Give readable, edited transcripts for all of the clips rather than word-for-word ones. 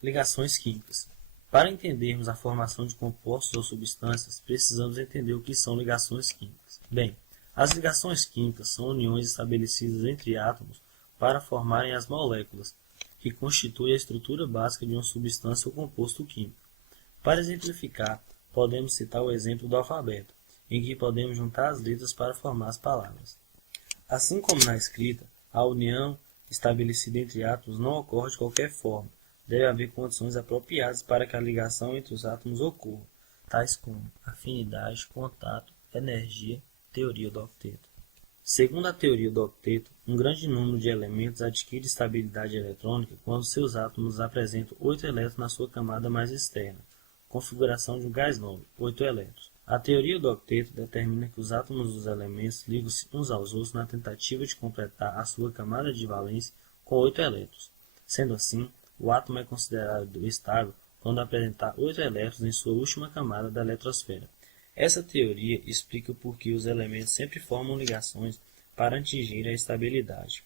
Ligações químicas. Para entendermos a formação de compostos ou substâncias, precisamos entender o que são ligações químicas. Bem, as ligações químicas são uniões estabelecidas entre átomos para formarem as moléculas, que constituem a estrutura básica de uma substância ou composto químico. Para exemplificar, podemos citar o exemplo do alfabeto, em que podemos juntar as letras para formar as palavras. Assim como na escrita, a união estabelecida entre átomos não ocorre de qualquer forma. Deve haver condições apropriadas para que a ligação entre os átomos ocorra, tais como afinidade, contato, energia, teoria do octeto. Segundo a teoria do octeto, um grande número de elementos adquire estabilidade eletrônica quando seus átomos apresentam 8 elétrons na sua camada mais externa, configuração de um gás nobre, 8 elétrons. A teoria do octeto determina que os átomos dos elementos ligam-se uns aos outros na tentativa de completar a sua camada de valência com 8 elétrons. Sendo assim, o átomo é considerado estável quando apresentar 8 elétrons em sua última camada da eletrosfera. Essa teoria explica por que os elementos sempre formam ligações para atingir a estabilidade.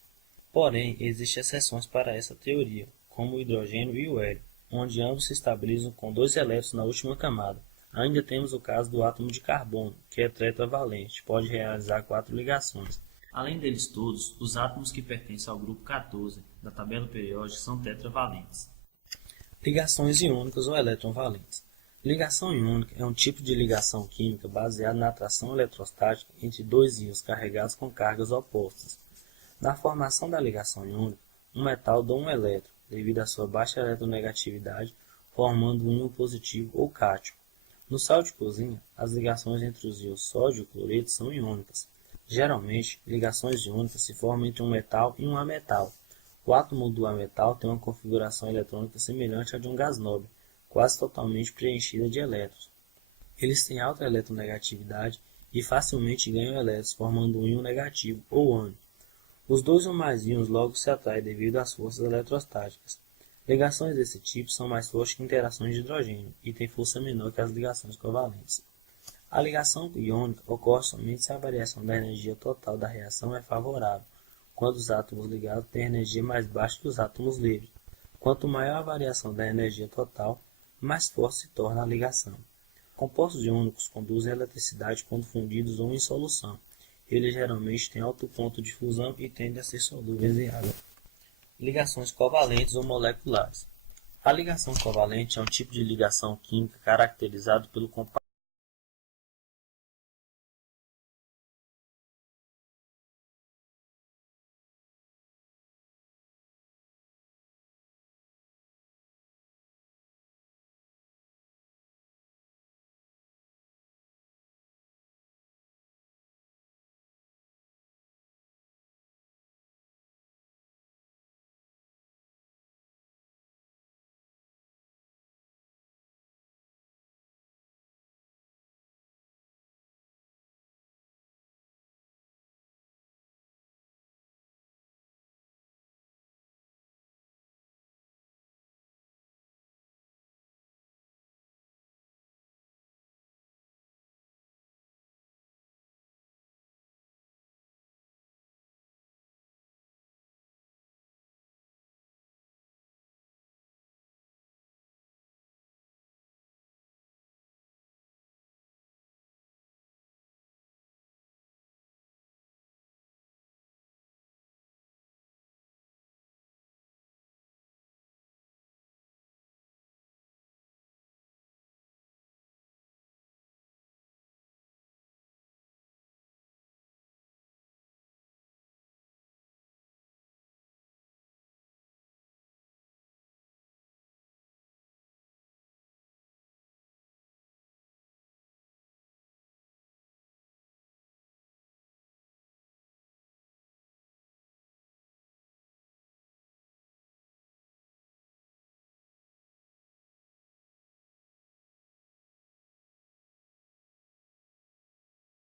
Porém, existem exceções para essa teoria, como o hidrogênio e o hélio, onde ambos se estabilizam com 2 elétrons na última camada. Ainda temos o caso do átomo de carbono, que é tetravalente, pode realizar 4 ligações. Além deles todos, os átomos que pertencem ao grupo 14 da tabela periódica são tetravalentes. Ligações iônicas ou eletronvalentes. Ligação iônica é um tipo de ligação química baseada na atração eletrostática entre dois íons carregados com cargas opostas. Na formação da ligação iônica, um metal dá um elétron, devido à sua baixa eletronegatividade, formando um íon positivo ou cátion. No sal de cozinha, as ligações entre os íons sódio e cloreto são iônicas. Geralmente, ligações iônicas se formam entre um metal e um ametal. O átomo do ametal tem uma configuração eletrônica semelhante à de um gás nobre, quase totalmente preenchida de elétrons. Eles têm alta eletronegatividade e facilmente ganham elétrons, formando um íon negativo ou ânion. Os dois ou mais íons logo se atraem devido às forças eletrostáticas. Ligações desse tipo são mais fortes que interações de hidrogênio e têm força menor que as ligações covalentes. A ligação iônica ocorre somente se a variação da energia total da reação é favorável, quando os átomos ligados têm energia mais baixa que os átomos livres. Quanto maior a variação da energia total, mais forte se torna a ligação. Compostos iônicos conduzem a eletricidade quando fundidos ou em solução. Eles geralmente têm alto ponto de fusão e tendem a ser solúveis em água. Ligações covalentes ou moleculares. A ligação covalente é um tipo de ligação química caracterizado pelo compacto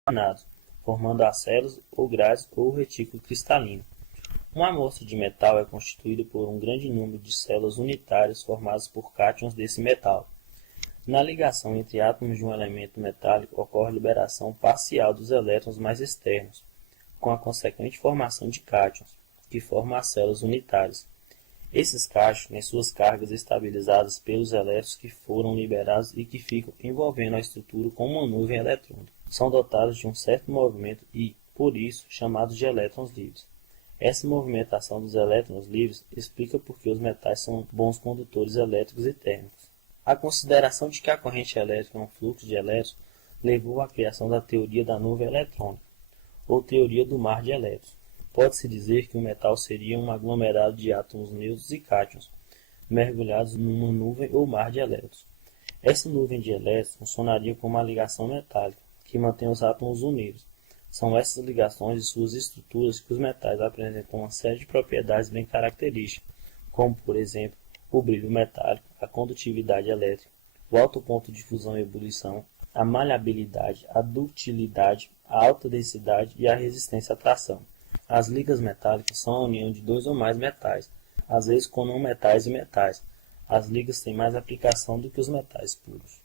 combinado, formando as células ou grades ou retículo cristalino. Uma amostra de metal é constituída por um grande número de células unitárias formadas por cátions desse metal. Na ligação entre átomos de um elemento metálico ocorre liberação parcial dos elétrons mais externos, com a consequente formação de cátions, que formam as células unitárias. Esses cachos têm suas cargas estabilizadas pelos elétrons que foram liberados e que ficam envolvendo a estrutura como uma nuvem eletrônica. São dotados de um certo movimento e, por isso, chamados de elétrons livres. Essa movimentação dos elétrons livres explica por que os metais são bons condutores elétricos e térmicos. A consideração de que a corrente elétrica é um fluxo de elétrons levou à criação da teoria da nuvem eletrônica, ou teoria do mar de elétrons. Pode-se dizer que o metal seria um aglomerado de átomos nêutrons e cátions, mergulhados numa nuvem ou mar de elétrons. Essa nuvem de elétrons funcionaria como uma ligação metálica, que mantém os átomos unidos. São essas ligações e suas estruturas que os metais apresentam uma série de propriedades bem características, como, por exemplo, o brilho metálico, a condutividade elétrica, o alto ponto de fusão e ebulição, a maleabilidade, a ductilidade, a alta densidade e a resistência à tração. As ligas metálicas são a união de dois ou mais metais, às vezes com não metais e metais. As ligas têm mais aplicação do que os metais puros.